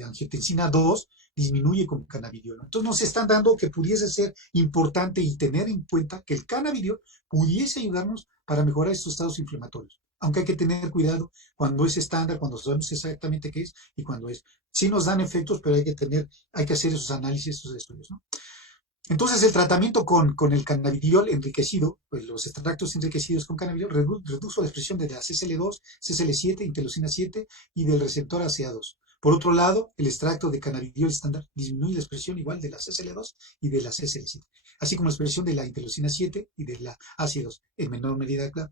angiotensina 2 disminuye con cannabidiol. Entonces nos están dando que pudiese ser importante y tener en cuenta que el cannabidiol pudiese ayudarnos para mejorar estos estados inflamatorios. Aunque hay que tener cuidado cuando es estándar, cuando sabemos exactamente qué es y cuando es. Sí nos dan efectos, pero hay que hacer esos análisis, esos estudios, ¿no? Entonces, el tratamiento con el cannabidiol enriquecido, pues los extractos enriquecidos con cannabidiol, redujo la expresión de la CSL2, CSL7, interleucina 7 y del receptor ACA2. Por otro lado, el extracto de cannabidiol estándar disminuye la expresión igual de la CSL2 y de la CSL7, así como la expresión de la interleucina 7 y de la ACA2, en menor medida, claro.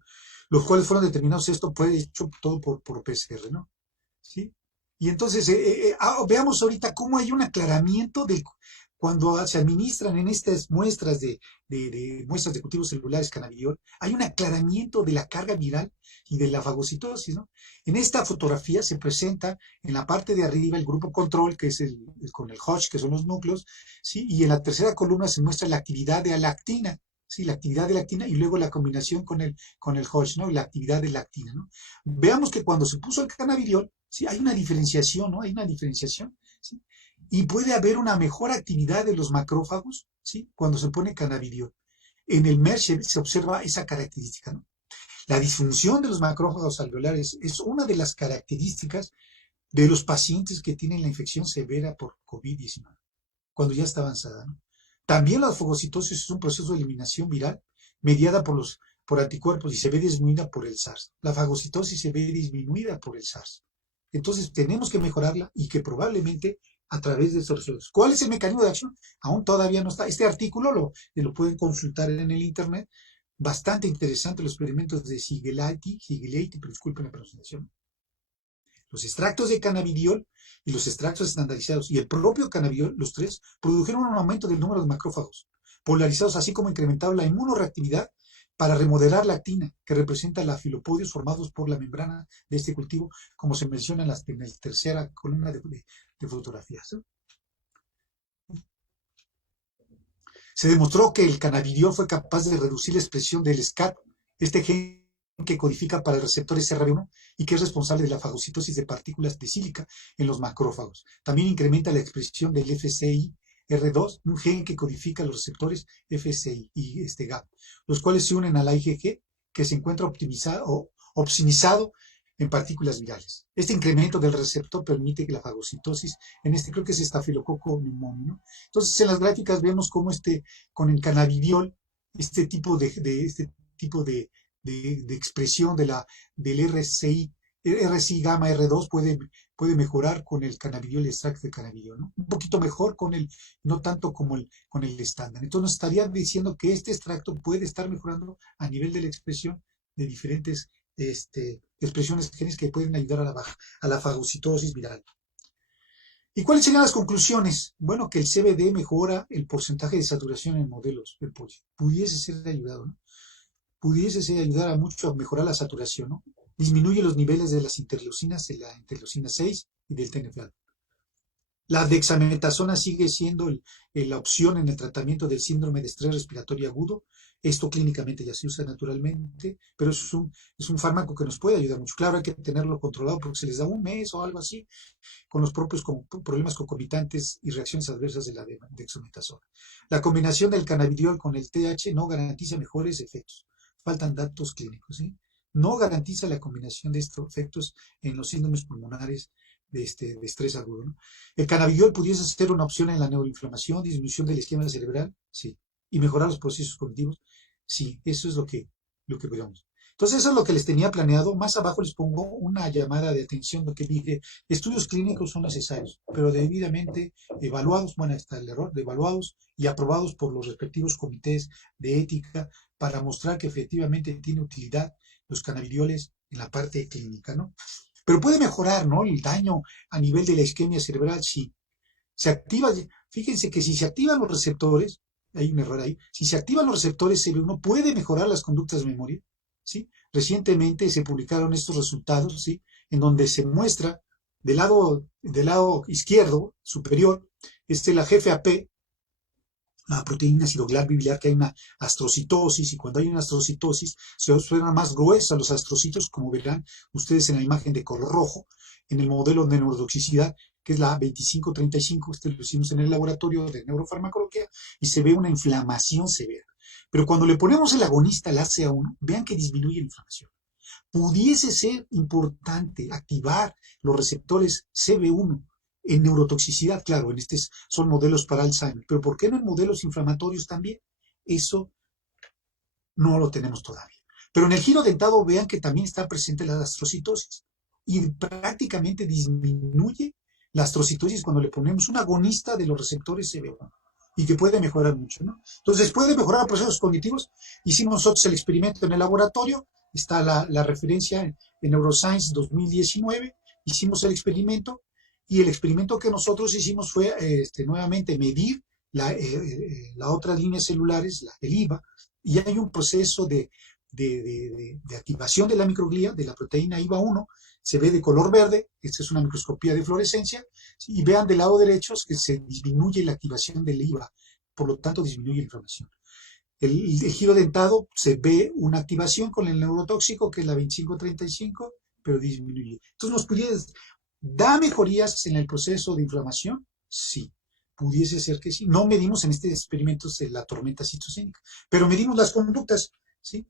Los cuales fueron determinados, esto fue hecho todo por PCR, ¿no? ¿Sí? Y entonces, veamos ahorita cómo hay un aclaramiento cuando se administran en estas muestras de muestras de cultivos celulares cannabidiol, hay un aclaramiento de la carga viral y de la fagocitosis, ¿no? En esta fotografía se presenta en la parte de arriba el grupo control, que es con el Hodge, que son los núcleos, ¿sí? Y en la tercera columna se muestra la actividad de lactina, ¿sí? La actividad de lactina y luego la combinación con el Hodge, ¿no? La actividad de lactina, ¿no? Veamos que cuando se puso el cannabidiol, ¿sí? Hay una diferenciación, ¿no? Hay una diferenciación, ¿sí? Y puede haber una mejor actividad de los macrófagos, ¿sí? Cuando se pone cannabidiol. En el MERS se observa esa característica, ¿no? La disfunción de los macrófagos alveolares es una de las características de los pacientes que tienen la infección severa por COVID-19, cuando ya está avanzada, ¿no? También la fagocitosis es un proceso de eliminación viral mediada por anticuerpos y se ve disminuida por el SARS. La fagocitosis se ve disminuida por el SARS. Entonces tenemos que mejorarla y que probablemente a través de estos resultados. ¿Cuál es el mecanismo de acción? Aún todavía no está. Este artículo lo pueden consultar en el internet. Bastante interesante los experimentos de Sigileiti, pero disculpen la pronunciación. Los extractos de cannabidiol y los extractos estandarizados y el propio cannabidiol, los tres, produjeron un aumento del número de macrófagos polarizados, así como incrementaron la inmunoreactividad para remodelar la actina, que representa la filopodios formados por la membrana de este cultivo, como se menciona en la tercera columna de fotografías. Se demostró que el cannabidiol fue capaz de reducir la expresión del SCAT, este gen que codifica para el receptor SRB1 y que es responsable de la fagocitosis de partículas de sílica en los macrófagos. También incrementa la expresión del FCI-R2, un gen que codifica los receptores FCI y GAP, los cuales se unen a la IgG, que se encuentra optimizado en partículas virales. Este incremento del receptor permite que la fagocitosis, creo que es estafilococo pneumoniae, ¿no? Entonces, en las gráficas vemos cómo con el cannabidiol, este tipo de expresión del RCI RSI gamma R2 puede mejorar con el cannabidiol, el extracto de cannabidiol, ¿no? Un poquito mejor no tanto como con el estándar. Entonces nos estaría diciendo que este extracto puede estar mejorando a nivel de la expresión de diferentes expresiones genes que pueden ayudar a la fagocitosis viral. ¿Y cuáles serían las conclusiones? Bueno, que el CBD mejora el porcentaje de saturación en modelos del pollo. Pudiese ser ayudado, ¿no? Pudiese ser ayudar mucho a mejorar la saturación, ¿no? Disminuye los niveles de las interleucinas, de la interleucina 6 y del TNF-alfa. La dexametasona sigue siendo la opción en el tratamiento del síndrome de estrés respiratorio agudo. Esto clínicamente ya se usa naturalmente, pero es un fármaco que nos puede ayudar mucho. Claro, hay que tenerlo controlado porque se les da un mes o algo así, con los propios problemas concomitantes y reacciones adversas de la dexametasona. La combinación del cannabidiol con el TH no garantiza mejores efectos. Faltan datos clínicos, ¿sí? No garantiza la combinación de estos efectos en los síndromes pulmonares de estrés agudo, ¿no? El cannabidiol pudiese ser una opción en la neuroinflamación, disminución del esquema cerebral, sí, y mejorar los procesos cognitivos, sí, eso es lo que veamos. Entonces eso es lo que les tenía planeado. Más abajo les pongo una llamada de atención, lo que dije, estudios clínicos son necesarios, pero debidamente evaluados, bueno, está el error, evaluados y aprobados por los respectivos comités de ética para mostrar que efectivamente tiene utilidad los cannabidioles en la parte clínica, ¿no? Pero puede mejorar, ¿no? El daño a nivel de la isquemia cerebral, sí. Se activa, fíjense que si se activan los receptores, hay un error ahí, si se activan los receptores CB1 puede mejorar las conductas de memoria, ¿sí? Recientemente se publicaron estos resultados, ¿sí? En donde se muestra del lado izquierdo superior, la GFAP, la proteína acidoglal biliar, que hay una astrocitosis, y cuando hay una astrocitosis se suenan más gruesas los astrocitos, como verán ustedes en la imagen de color rojo, en el modelo de neurotoxicidad, que es la 2535, lo hicimos en el laboratorio de neurofarmacología, y se ve una inflamación severa. Pero cuando le ponemos el agonista, el ACA1, vean que disminuye la inflamación. Pudiese ser importante activar los receptores CB1 en neurotoxicidad, claro, son modelos para Alzheimer, pero ¿por qué no en modelos inflamatorios también? Eso no lo tenemos todavía. Pero en el giro dentado vean que también está presente la astrocitosis y prácticamente disminuye la astrocitosis cuando le ponemos un agonista de los receptores CB1 y que puede mejorar mucho, ¿no? Entonces, puede mejorar procesos cognitivos. Hicimos nosotros el experimento en el laboratorio, está la referencia en Neuroscience 2019, hicimos el experimento. Y el experimento que nosotros hicimos fue nuevamente medir las otras líneas celulares, el IVA, y hay un proceso de activación de la microglía, de la proteína IVA1, se ve de color verde, esta es una microscopía de fluorescencia, y vean del lado derecho que se disminuye la activación del IVA, por lo tanto disminuye la inflamación. El giro dentado se ve una activación con el neurotóxico, que es la 2535, pero disminuye. Entonces nos pudiera... ¿Da mejorías en el proceso de inflamación? Sí, pudiese ser que sí. No medimos en este experimento la tormenta citocínica, pero medimos las conductas, ¿sí?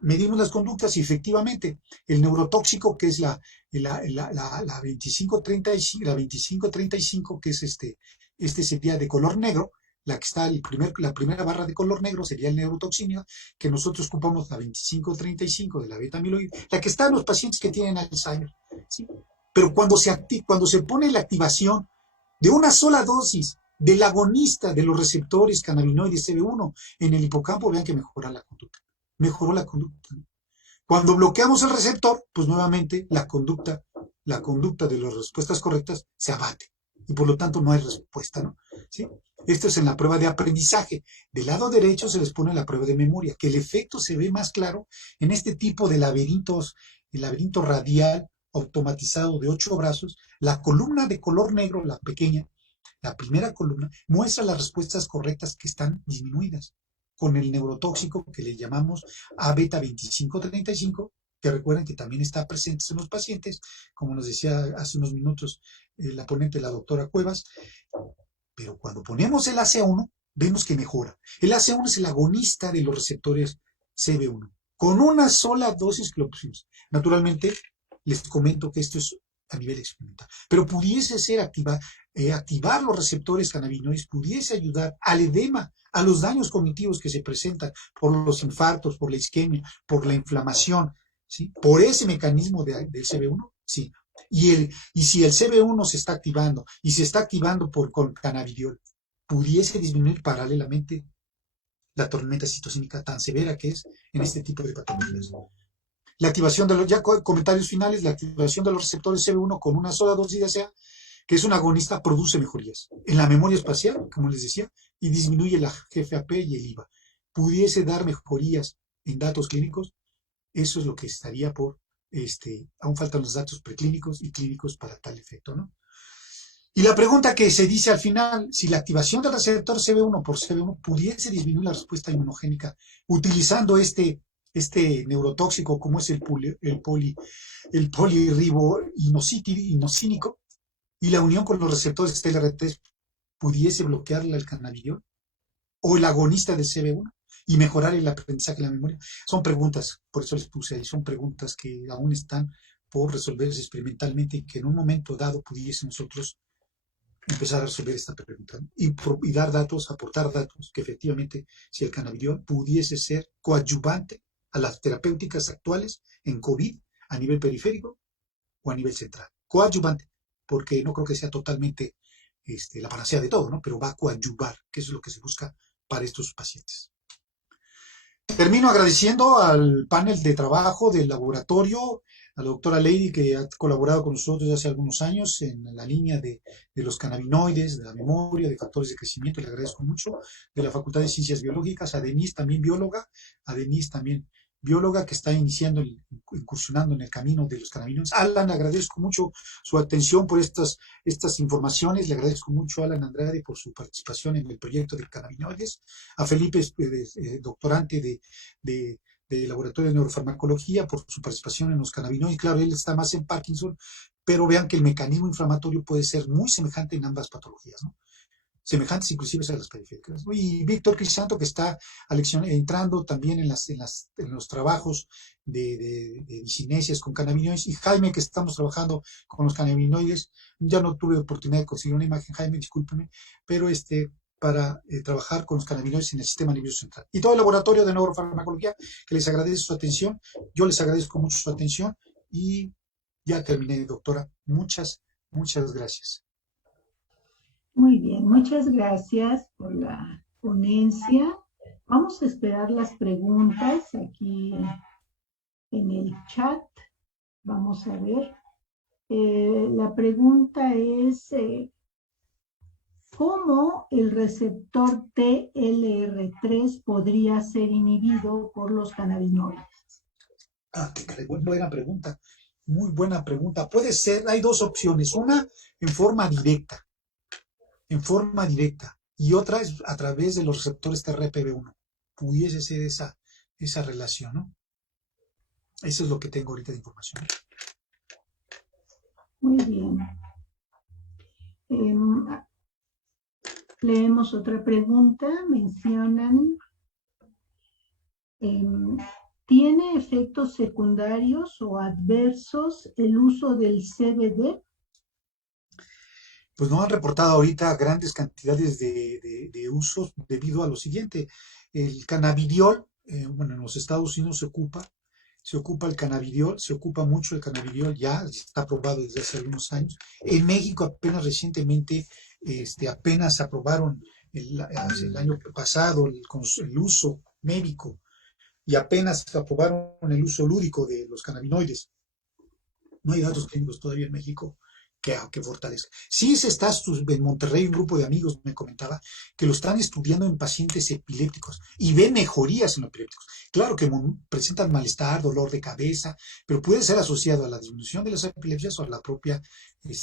Medimos las conductas y efectivamente el neurotóxico, que es la 2535, que es sería de color negro, la que está la primera barra de color negro sería el neurotoxina, que nosotros ocupamos la 2535 de la beta amiloide, la que está en los pacientes que tienen Alzheimer, ¿sí? Pero cuando se pone la activación de una sola dosis del agonista de los receptores cannabinoides CB1 en el hipocampo, vean que mejora la conducta. Mejoró la conducta. Cuando bloqueamos el receptor, pues nuevamente la conducta de las respuestas correctas se abate. Y por lo tanto no hay respuesta, ¿no? ¿Sí? Esto es en la prueba de aprendizaje. Del lado derecho se les pone la prueba de memoria, que el efecto se ve más claro en este tipo de laberintos, el laberinto radial automatizado de 8 brazos. La columna de color negro, la pequeña, la primera columna, muestra las respuestas correctas que están disminuidas con el neurotóxico que le llamamos A-beta 2535, que recuerden que también está presente en los pacientes, como nos decía hace unos minutos la ponente, la doctora Cuevas. Pero cuando ponemos el AC1, vemos que mejora. El AC1 es el agonista de los receptores CB1. Con una sola dosis que lo pusimos. Naturalmente, les comento que esto es a nivel experimental. Pero pudiese ser activar los receptores cannabinoides, pudiese ayudar al edema, a los daños cognitivos que se presentan por los infartos, por la isquemia, por la inflamación, ¿sí? Por ese mecanismo del CB1, sí. Y si el CB1 se está activando y se está activando con cannabidiol, pudiese disminuir paralelamente la tormenta citocínica tan severa que es en este tipo de patologías. La activación de los, ya comentarios finales, la activación de los receptores CB1 con una sola dosis de ACA, que es un agonista, produce mejorías en la memoria espacial, como les decía, y disminuye la GFAP y el IVA. Pudiese dar mejorías en datos clínicos, eso es lo que estaría por, aún faltan los datos preclínicos y clínicos para tal efecto, ¿no? Y la pregunta que se dice al final, si la activación del receptor CB1 por CB1 pudiese disminuir la respuesta inmunogénica utilizando este neurotóxico como es el polirriboinosínico y la unión con los receptores TLR3 pudiese bloquearle el cannabidiol o el agonista del CB1 y mejorar el aprendizaje de la memoria. Son preguntas, por eso les puse ahí, son preguntas que aún están por resolverse experimentalmente y que en un momento dado pudiese nosotros empezar a resolver esta pregunta y dar datos, aportar datos que efectivamente si el cannabidiol pudiese ser coadyuvante a las terapéuticas actuales en COVID a nivel periférico o a nivel central. Coadyuvante, porque no creo que sea totalmente la panacea de todo, ¿no? Pero va a coadyuvar, que eso es lo que se busca para estos pacientes. Termino agradeciendo al panel de trabajo del laboratorio, a la doctora Lady, que ha colaborado con nosotros hace algunos años en la línea de los cannabinoides, de la memoria, de factores de crecimiento, le agradezco mucho, de la Facultad de Ciencias Biológicas, a Denise también bióloga, que está incursionando en el camino de los cannabinoides. Alan, le agradezco mucho su atención por estas informaciones, le agradezco mucho a Alan Andrade por su participación en el proyecto de cannabinoides, a Felipe, doctorante de Laboratorio de Neurofarmacología, por su participación en los cannabinoides. Claro, él está más en Parkinson, pero vean que el mecanismo inflamatorio puede ser muy semejante en ambas patologías, ¿no? Semejantes inclusive a las periféricas. Y Víctor Crisanto, que está entrando también en los trabajos de discinesias con cannabinoides, y Jaime, que estamos trabajando con los cannabinoides. Ya no tuve oportunidad de conseguir una imagen, Jaime, discúlpeme, pero para trabajar con los cannabinoides en el sistema nervioso central. Y todo el laboratorio de neurofarmacología, que les agradece su atención. Yo les agradezco mucho su atención y ya terminé, doctora. Muchas gracias. Muy bien, muchas gracias por la ponencia. Vamos a esperar las preguntas aquí en el chat. Vamos a ver. La pregunta es, ¿cómo el receptor TLR3 podría ser inhibido por los cannabinoides? Qué buena pregunta. Muy buena pregunta. Puede ser, hay dos opciones. Una en forma directa, y otra es a través de los receptores TRPV1. Pudiese ser esa relación, ¿no? Eso es lo que tengo ahorita de información. Muy bien. Leemos otra pregunta. Mencionan, ¿tiene efectos secundarios o adversos el uso del CBD? Pues no han reportado ahorita grandes cantidades de usos debido a lo siguiente. El cannabidiol, bueno, en los Estados Unidos se ocupa el cannabidiol, se ocupa mucho el cannabidiol, ya está aprobado desde hace algunos años. En México apenas recientemente, apenas aprobaron el año pasado el uso médico y apenas aprobaron el uso lúdico de los cannabinoides. No hay datos clínicos todavía en México que fortalezca. Sí se está en Monterrey, un grupo de amigos me comentaba que lo están estudiando en pacientes epilépticos y ven mejorías en los epilépticos. Claro que presentan malestar, dolor de cabeza, pero puede ser asociado a la disminución de las epilepsias o a la propia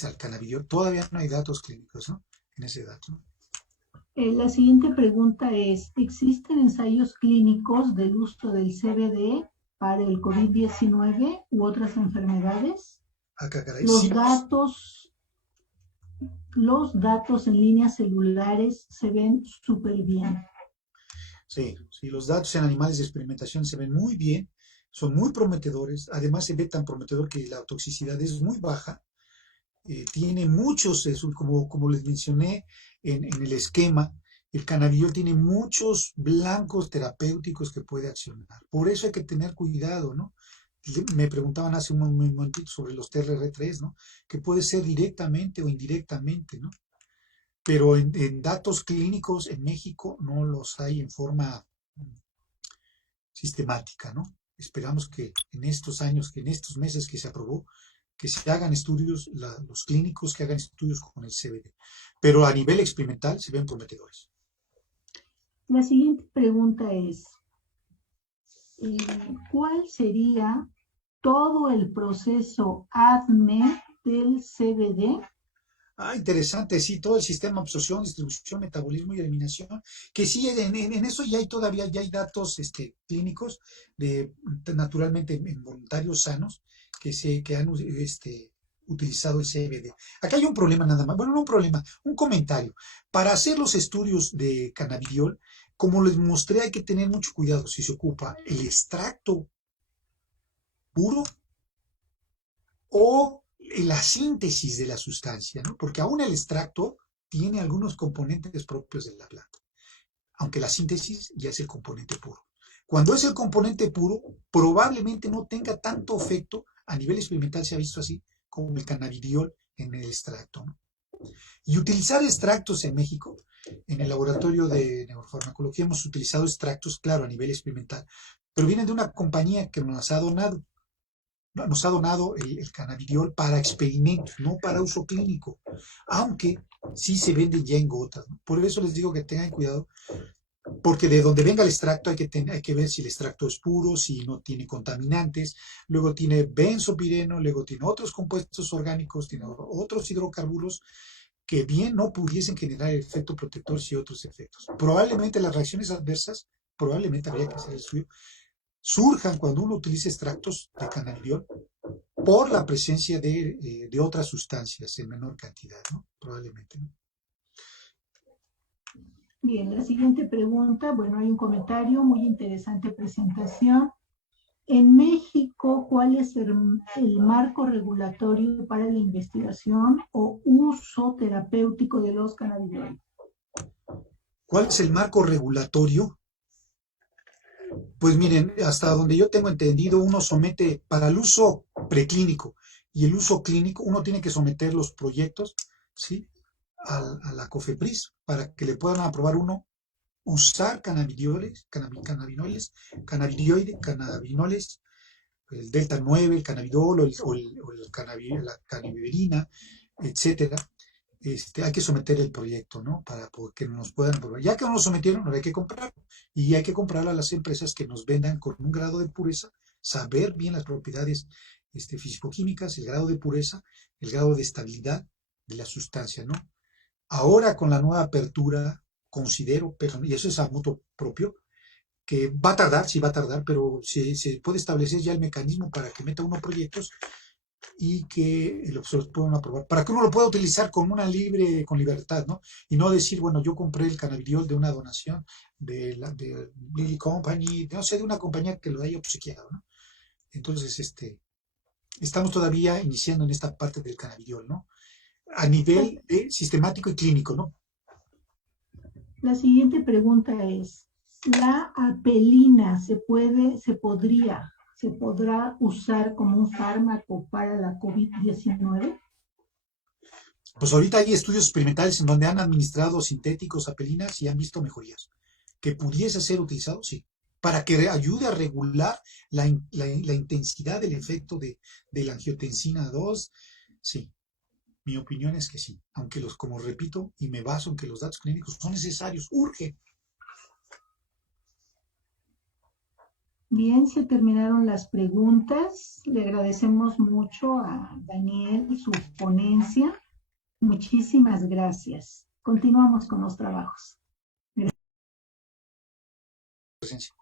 al cannabidiol. Todavía no hay datos clínicos, ¿no? En ese dato, ¿no? La siguiente pregunta es, ¿existen ensayos clínicos del uso del CBD para el COVID-19 u otras enfermedades? Los datos en líneas celulares se ven súper bien. Sí, los datos en animales de experimentación se ven muy bien, son muy prometedores. Además se ve tan prometedor que la toxicidad es muy baja. Tiene muchos, como les mencioné en el esquema, el cannabidiol tiene muchos blancos terapéuticos que puede accionar. Por eso hay que tener cuidado, ¿no? Me preguntaban hace un momentito sobre los TRR3, ¿no? Que puede ser directamente o indirectamente, ¿no? Pero en datos clínicos en México no los hay en forma sistemática, ¿no? Esperamos que en estos años, que en estos meses que se aprobó, que se hagan estudios, los clínicos que hagan estudios con el CBD. Pero a nivel experimental se ven prometedores. La siguiente pregunta es, ¿cuál sería todo el proceso ADME del CBD? Interesante, sí, todo el sistema de absorción, distribución, metabolismo y eliminación, que sí, en eso ya hay todavía, ya hay datos clínicos de naturalmente en voluntarios sanos que han utilizado el CBD. Acá hay un problema nada más, bueno, no un problema, un comentario. Para hacer los estudios de cannabidiol, como les mostré, hay que tener mucho cuidado si se ocupa el extracto puro o la síntesis de la sustancia, ¿no? Porque aún el extracto tiene algunos componentes propios de la planta, aunque la síntesis ya es el componente puro. Cuando es el componente puro, probablemente no tenga tanto efecto, a nivel experimental se ha visto así, como el cannabidiol en el extracto, ¿no? Y utilizar extractos en México, en el laboratorio de neurofarmacología hemos utilizado extractos, claro, a nivel experimental, pero vienen de una compañía que nos ha donado el cannabidiol para experimentos, no para uso clínico, aunque sí se venden ya en gotas, ¿no? Por eso les digo que tengan cuidado, porque de donde venga el extracto hay que ver si el extracto es puro, si no tiene contaminantes, luego tiene benzopireno, luego tiene otros compuestos orgánicos, tiene otros hidrocarburos que bien no pudiesen generar el efecto protector si otros efectos. Probablemente las reacciones adversas, probablemente habría que hacer el estudio, surjan cuando uno utiliza extractos de cannabidiol por la presencia de otras sustancias en menor cantidad, ¿no? Probablemente, ¿no? Bien, la siguiente pregunta, bueno, hay un comentario, muy interesante presentación. En México, ¿cuál es el marco regulatorio para la investigación o uso terapéutico de los cannabinoides? ¿Cuál es el marco regulatorio? Pues miren, hasta donde yo tengo entendido, uno somete para el uso preclínico y el uso clínico, uno tiene que someter los proyectos, ¿sí?, a la COFEPRIS para que le puedan aprobar uno usar cannabinoides, el delta 9, el cannabidol o la cannabiberina, etcétera. Hay que someter el proyecto, ¿no? Para que nos puedan aprobar. Ya que nos lo sometieron, ahora hay que comprarlo. Y hay que comprarlo a las empresas que nos vendan con un grado de pureza, saber bien las propiedades físico-químicas, el grado de pureza, el grado de estabilidad de la sustancia, ¿no? Ahora con la nueva apertura, considero, pero, y eso es a motu propio, que va a tardar, sí va a tardar, pero se puede establecer ya el mecanismo para que meta uno proyectos y que los puedan aprobar, para que uno lo pueda utilizar con libertad, ¿no? Y no decir, bueno, yo compré el cannabidiol de una donación de Lilly Company, no sé, de una compañía que lo haya obsequiado, ¿no? Entonces, estamos todavía iniciando en esta parte del cannabidiol, ¿no? A nivel sistemático y clínico, ¿no? La siguiente pregunta es, ¿la apelina se podrá usar como un fármaco para la COVID-19? Pues ahorita hay estudios experimentales en donde han administrado sintéticos, apelinas y han visto mejorías. ¿Que pudiese ser utilizado? Sí. Para que ayude a regular la intensidad del efecto de la angiotensina 2, sí. Mi opinión es que sí. Aunque como repito, y me baso en que los datos clínicos son necesarios, urge. Bien, se terminaron las preguntas. Le agradecemos mucho a Daniel su ponencia. Muchísimas gracias. Continuamos con los trabajos. Presencia.